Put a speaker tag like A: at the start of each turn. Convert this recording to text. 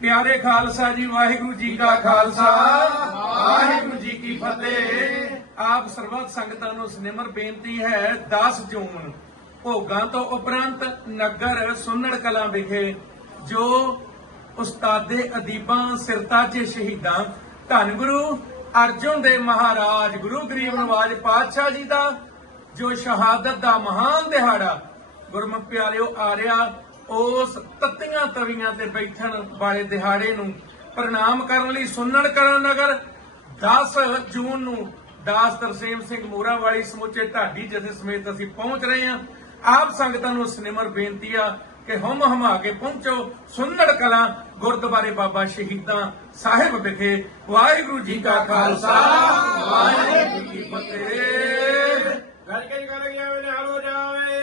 A: ਪਿਆਰੇ ਖਾਲਸਾ ਜੀ, ਵਾਹਿਗੁਰੂ ਜੀ ਕਾ ਖਾਲਸਾ। ਵਾਹਿਗੁਰੂ ਜੀ ਕੀ ਫਤਿਹ। ਆਪ ਸਰਬੱਤ ਸੰਗਤਾਂ ਨੂੰ ਸਨਿਮਰ ਬੇਨਤੀ ਹੈ 10 ਜੂਨ, ਭੋਗਾਂ ਤੋਂ ਉਪਰੰਤ ਨਗਰ ਸੁੰਨੜ ਕਲਾਂ ਵਿਖੇ, ਜੋ ਉਸਤਾਦੇ ਅਦੀਬਾਂ, ਸਿਰਤਾਜੇ ਸ਼ਹੀਦਾਂ, ਧੰਨ ਗੁਰੂ ਅਰਜਨ ਦੇ ਮਹਾਰਾਜ, ਗੁਰੂ ਗਰੀਬ ਨਵਾਜ ਪਾਤਸ਼ਾਹ ਜੀ ਦਾ, ਜੋ ਸ਼ਹਾਦਤ ਦਾ ਮਹਾਨ ਦਿਹਾੜਾ ਗੁਰਮਤਿ ਪਿਆਰਿਓ ਆ ਰਿਹਾ ਉਸ ਤੱਤੀਆਂ ਤਵੀਆਂ ਤੇ ਬੈਠਣ ਵਾਲੇ ਦਿਹਾੜੇ ਨੂੰ ਪ੍ਰਣਾਮ ਕਰਨ ਲਈ ਸੁੰਨੜ ਕਰਨ ਨਗਰ 10 ਜੂਨ ਨੂੰ ਦਾਸ ਤਰਸੇਮ ਸਿੰਘ ਮੋਰਾ ਵਾਲੀ ਸਮੁੱਚੇ ਢਾਡੀ ਜਥੇ ਸਮੇਤ ਅਸੀਂ ਪਹੁੰਚ ਰਹੇ ਹਾਂ। ਆਪ ਸੰਗਤਾਂ ਨੂੰ ਸਨਿਮਰ ਬੇਨਤੀ ਆ ਕਿ ਹਮ ਹਮਾ ਕੇ ਪਹੁੰਚੋ। ਸੁੰਨੜ ਕਲਾਂ ਗੁਰਦੁਆਰੇ ਬਾਬਾ ਸ਼ਹੀਦਾਂ ਸਾਹਿਬ ਵਿਖੇ। ਵਾਹਿਗੁਰੂ ਜੀ ਕਾ ਖਾਲਸਾ ਵਾਹਿਗੁਰੂ ਜੀ ਕੀ ਫਤਿਹ।
B: ਕਰਕੇ ਕਰ ਗਿਆ ਵੇ ਨਿਹਾਲ ਹੋ ਜਾਵੇ